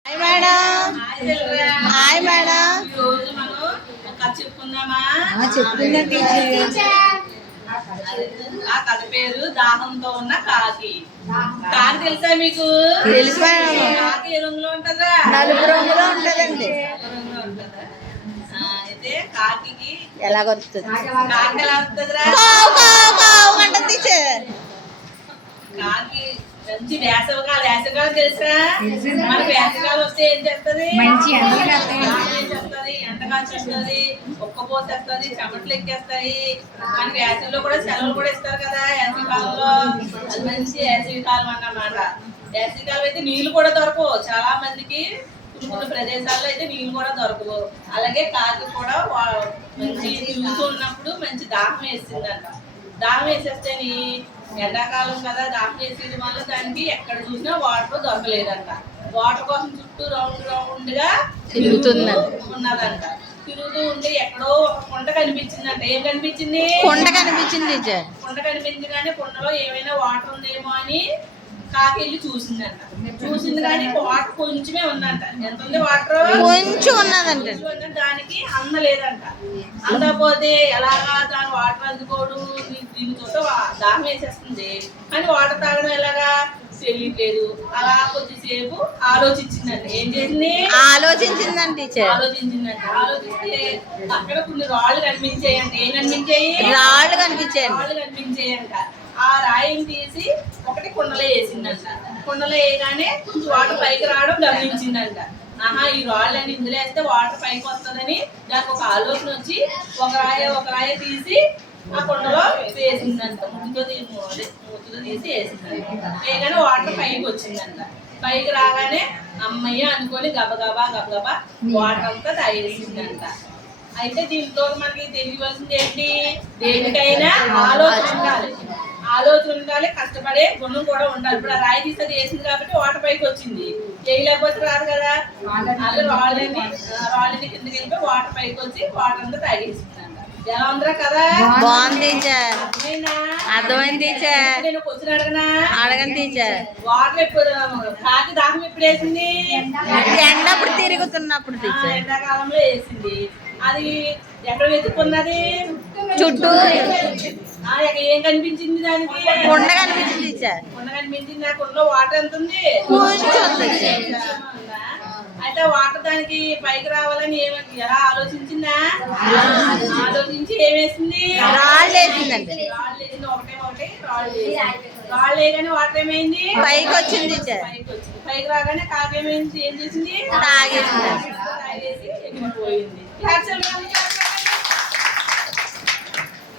Hi madam. Hi madam. ఈరోజు మనం ఒక కథ చెప్పుకుందామా? చెప్పుకుందాం టీచర్. ఆ కథ పేరు దాహంతో ఉన్న కాకి. కాకి తెలుసా మీకు? తెలుసు మేడం. కాకి ఏ రంగులో ఉంటుందా? నలుపు రంగులో ఉంటదండి. అయితే కాకి ఎలా వస్తుంది? కాకి ఎలా వస్తుందిరా? అంటుంది టీచర్. కాకి మంచి వేసవికాలం తెలుసా? మనకి వేసవికాలం వస్తే ఏం చేస్తుంది? ఎండకాలం చేస్తుంది, ఉక్కపోసేస్తుంది, చెమటలు ఎక్కేస్తాయి. మనకి వేసవిలో కూడా సెలవులు కూడా ఇస్తారు కదా. వేసవికాలంలో అది మంచి వేసవికాలం అన్నమాట. వేసవికాలం అయితే నీళ్లు కూడా దొరకవు చాలా మందికి. కొన్ని ప్రదేశాల్లో అయితే నీళ్లు కూడా దొరకవు. అలాగే కాకి కూడా మంచి తిరుగుతూ ఉన్నప్పుడు మంచి దాహం వేసిందంట. దాహం వేసేస్తేని ఎండాకాలం కదా, దాహం వేసేది వల్ల దానికి ఎక్కడ చూసినా వాటర్ దొరకలేదంట. వాటర్ కోసం చుట్టూ రౌండ్ గా ఉన్నదంట. తిరుగుతూ ఉండి ఎక్కడో ఒక కుండ కనిపించిందంట. ఏం కనిపించింది? కుండ కనిపించింది. కుండ కనిపించింది కానీ కుండలో ఏమైనా వాటర్ ఉందేమో అని కాకి వెళ్ళి చూసిందంట. చూసింది కానీ వాటర్ కొంచెమే ఉందంట. ఎంత ఉంది వాటర్? కొంచెం ఉన్నదంట. దానికి అందలేదంట. అందకపోతే ఎలాగా దాని వాటర్ అందుకోడు? దీని చూస్తే దాహం వేసేస్తుంది కానీ వాటర్ తాగడం ఎలాగా తెలియట్లేదు. అలా కొద్దిసేపు ఆలోచించిందంట. ఏం చేసింది? ఆలోచించిందంట టీచర్. ఆలోచిస్తే అక్కడ కొన్ని రాళ్ళు కనిపించాయంట. ఏం కనిపించాయి? రాళ్ళు కనిపించాయండి. కనిపించాయంట. ఆ రాయిని తీసి ఒకటి కుండలో వేసిందంట. కుండలో వేయగానే కొంచెం వాటర్ పైకి రావడం గమనించిందంట. ఆహా, ఈ రాళ్ళని ఇందులో వేస్తే వాటర్ పైకి వస్తుందని దానికి ఒక ఆలోచన వచ్చి ఒక రాయి తీసి ఆ కుండలో వేసిందంట. మూతితో తీసి వేసిందంట. వేయగానే వాటర్ పైకి వచ్చిందంట. పైకి రాగానే అమ్మయ్య అనుకొని గబగబా వాటర్ అంతా తాగేసిందంట. అయితే దీంతో మనకి తెలియవలసింది ఏంటి? దేనికైనా ఆలోచన ఉండాలి, కష్టపడే గుణం కూడా ఉండాలి. ఇప్పుడు ఆ రాయి తీసేది వేసింది కాబట్టి వాటర్ పైకి వచ్చింది. చేయలేకపోతే రాదు కదా. అలా రాళ్ళని కిందకి వెళ్ళిపోయి వాటర్ పైకి వచ్చి వాటర్ అంతా తాగేసిందంట. ఎలా ఉందిరా కదా? బాగుంది టీచర్. అర్థమైంది టీచర్. నేను క్వశ్చన్ అడగండి టీచర్. వాటర్ ఎప్పుడు కాకి దాహం ఎప్పుడు వేసింది? ఎండప్పుడు తిరుగుతున్నప్పుడు టీచర్. ఎండాకాలంలో వేసింది. అది ఎక్కడ వెతుక్కున్నది? చుట్టూ. ఏం కనిపించింది దానికి? కుండ కనిపించింది టీచర్. కుండ కనిపించింది. ఆ కుండలో వాటర్ ఎంత ఉంది? కొంచెం ఉంది. అయితే వాటర్ దానికి పైకి రావాలని ఎలా ఆలోచించిందా? ఆలోచించి ఏం వేసింది? రాళ్ళు వేసిందండి. రాళ్ళు వేసింది. ఒకటే రాళ్ళు వేయగానే వాటర్ ఏమైంది? పైకి వచ్చింది టీచర్. పైకి రాగానే కాకి ఏం చేసింది? తాగేసింది. తాగేసి ఎగిరిపోయింది.